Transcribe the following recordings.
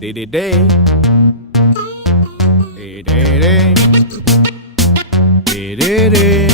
day day day day day day day day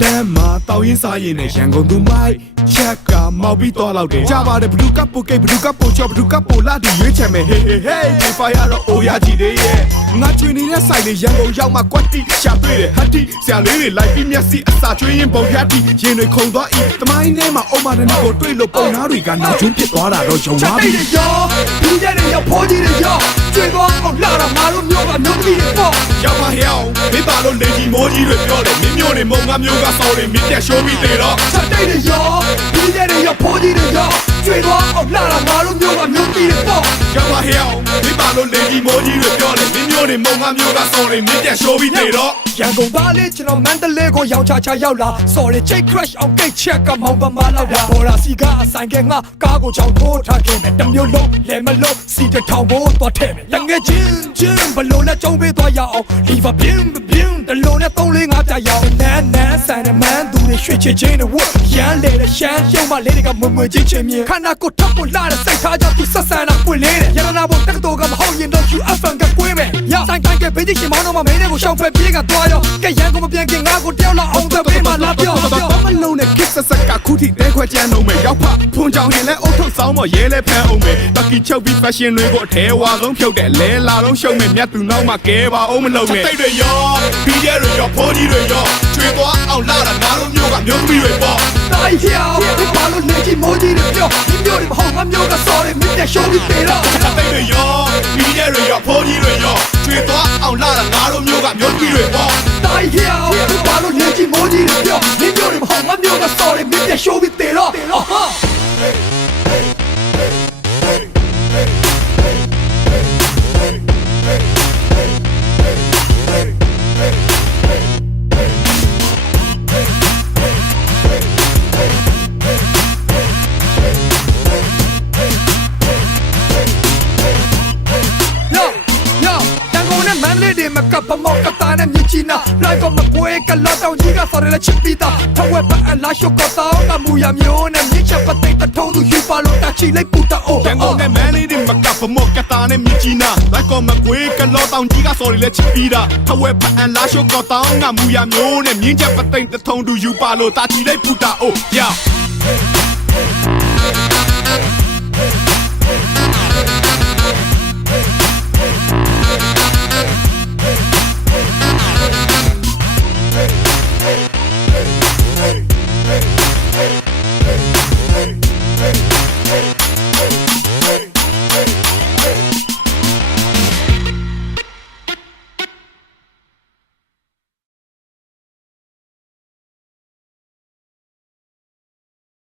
တမ်းမှာတောင်းရင်စားရင်နဲ့ရန်ကုန်သူမိုက်ချက်ကမောက်ပြီးတော့လောက်တယ်ကြပါတယ်ဘလူးကပ်ပိုကိတ်ဘလူးကပ်ပိုချောဘလူးကပ်ပိုလာဒီရွေးချယ်မယ်ဟေးဟေးဟေးဒီဖိုင်ရတော့အိုရကြီးတွေရဲ့ငါကျွေးနေတဲ့ဆိုင်လေးရန်ကုန်ရောက်မှကွက်တီရှာတွေ့တယ်ဟတ်တီဆရာလေးတွေလိုက်ပြီးမျက်စိအစာကျွေးရင်ပုံရတီရင်တွေခုန်သွားဤတမိုင်းထဲမှာအုံးမတဲ့ကိုတွေ့လို့ပုံနာတွေကနောက်ကျွန်းဖြစ်သွားတာတော့ယုံပါပြီရောဒီတဲ့တွေရောဖိုးကြီးတွေရောကျွေးသွားအောင်လာတာငါတို့မျိုးကမျိုးကြီးတွေပေါ့ရောက်ပါဟဲ့အောင်မင်းပါလို့လေကြီးမိုးကြီးတွေပြောတယ်မင်းမျိုးတွေမုံငါမျိုးကစော်တယ်မင်းတက်ရှိုးပြီးသေးတော့ချက်တိတ်တွေရောဒီတဲ့တွေရောဖိုးကြီးတွေရောကျွေးသွားအောင်လာတာငါတို့မျိုးကမျိုးကြီးတွေပေါ့ရောက်ပါဟဲ့အောင်မင်းပါလို့လေကြီးမိုးကြီးတွေပြောတယ်မင်းမျိုးတွေမုံငါမျိုးကစော်တယ်မင်းတက်ရှိုးပြီးသေးတော့ရန်ကုန်သားလေးကျွန်တော်မန္တလေးကိုရောင်ချချရောက်လာ sorry J crash အောင်ကိတ်ချက်ကမောင်ပမာလောက်လာဘော်ရာစီကအဆိုင်ကငါကားကိုချောင်းထိုးထားခဲ့မယ်တမျိုးလုံးလဲမလုံးစီတထောင်ဖို့သွားထဲမယ်လက်ငယ်ချင်းဘလို့နဲ့ကြုံပေးသွားရအောင်လီဗာပြင်းတလုံးနဲ့3 4 5ပြရအောင်နန်းဆန်တဲ့မန်းသူတွေရွှေချစ်ချင်းတွေဝတ်ရမ်းလေတဲ့ရှမ်းရုံမလေးတွေကမွေမွေချင်းချင်းမြင်ခန္ဓာကိုထပ်ဖို့လာတဲ့စိတ်ထားကြောင့်သူဆက်ဆန်တာပွင့်လေးတယ်ရတနာဘုံတက္ကသိုလ်ကမဟုတ်ရင်တော့ UFN ကကွေးမယ်ရဆိုင်တိုင်းကဘေးကြီးရှင်မောင်းတော့မမင်းတွေကိုရှောင်ဖက်ပြေးကသွားရောကဲရန်ကုန်မပြန်ခင်ငါကိုတယောက်လောက်အောင်သက်ပေးမှလာပြောဘာမလုံးနဲ့ခစ်ဆက်ဆက်ကခုထိတဲခွဲချမ်းလုံးမယ်ရောက်ဖဖွန်ကြောင်ရင်လဲအုတ်ထုတ်ဆောင်မရဲလဲဖမ်းအောင်မယ်တက်ကီချုပ်ပြီး fashion တွေကိုအထဲဝါဆုံးဖြုတ်တယ်လဲလာတော့ရှုံမယ်မြတ်သူနောက်မှကဲပါအောင်မလုံးနဲ့တိတ်တွေရောပြီးရဲတွေရောဖိုးကြီးတွေရောကျွေးသွားအောင်လာတာငါတို့မျိုးကမျိုးသမီးတွေပေါ့တိုင်းပြောင်းဒီဘာလို့နေကြီးမိုးကြီးတွေပြောဒီမျိုးတွေမဟုတ်ငါမျိုးကစော်တယ်မြစ်တဲ့ရှိုးပြီးသေးတော့တိတ်တွေရောပြီးရဲတွေရောဖိုးကြီးတွေရောကျွေးသွားအောင်လာတာငါတို့မျိုးကမျိုးသမီးတွေပေါ့တိုင်းပြောင်းဒီဘာလို့နေကြီးမိုးကြီးတွေပြောဒီမျိုးတွေမဟုတ်ငါမျိုးကစော်တယ်မြစ်တဲ့ရှိုးပြီးသေးတော့မကပ်ပမောက်ကတာနဲ့မြချီနာလိုက်ကောမကွေးကလာတောင်ကြီးကစော်ရလက်ချပီတာထဝက်ပအလာရှုကတောင်းကမူရမျိုးနဲ့မြချပသိတထုံးသူယူပါလို့တချီလိုက်ပူတာအိုရန်ကုန်နဲ့မန်လေးတွေမကပ်ပမောက်ကတာနဲ့မြချီနာလိုက်ကောမကွေးကလာတောင်ကြီးကစော်ရလက်ချပီတာထဝက်ပအလာရှုကတောင်းကမူရမျိုးနဲ့မြချပသိတထုံးသူယူပါလို့တချီလိုက်ပူတာအို